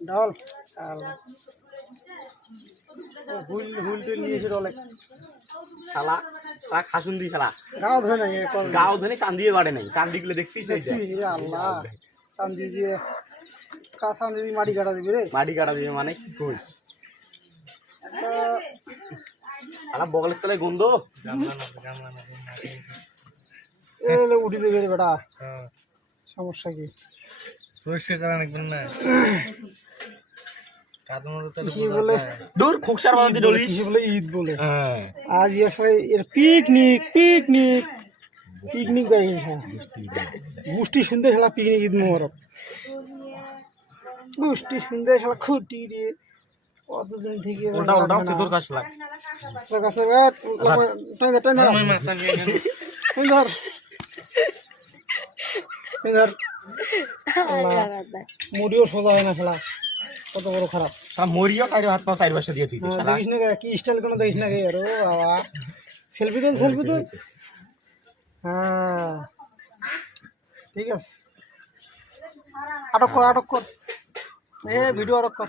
doll wheel wheel twill নিয়েছে ডলে শালা শালা খাসুন দি শালা গাও ধরে নাই গাও ধরে চান দিয়ে বাড়ে নাই চান দিগুলো দেখছিস এই যে আল্লাহ চান্দি দিয়ে চান্দি দিয়ে মাটি কাটা দিবি রে মাটি কাটা দিবে মানে কি কই শালা বগলের তলায় গন্ধ এলে উঠে দেবে রে বেটা সমস্যা কি পরিষ্কার করা লাগবে না দূর খুকসার মানুষ ডলিস কিছু বলে ঈদ বলে হ্যাঁ আজ এর পিকনিক পিকনিক পিকনিক গাই গুষ্টি শুনতে খেলা পিকনিক ঈদ মোহরম গুষ্টি শুনতে খেলা খুঁটি দিয়ে কতদিন থেকে ওটা ওটা তোর কাছ লাগ তোর কাছে মুড়িও সোজা হয় না খেলা কত বড় খারাপ মরিও চার হাত পা চার বছর দিয়ে তুই দেখিস না কি স্টাইল কোনো দেখিস না গে আরো বাবা সেলফি তুল সেলফি তুল হ্যাঁ ঠিক আছে আটক কর এ ভিডিও আটক কর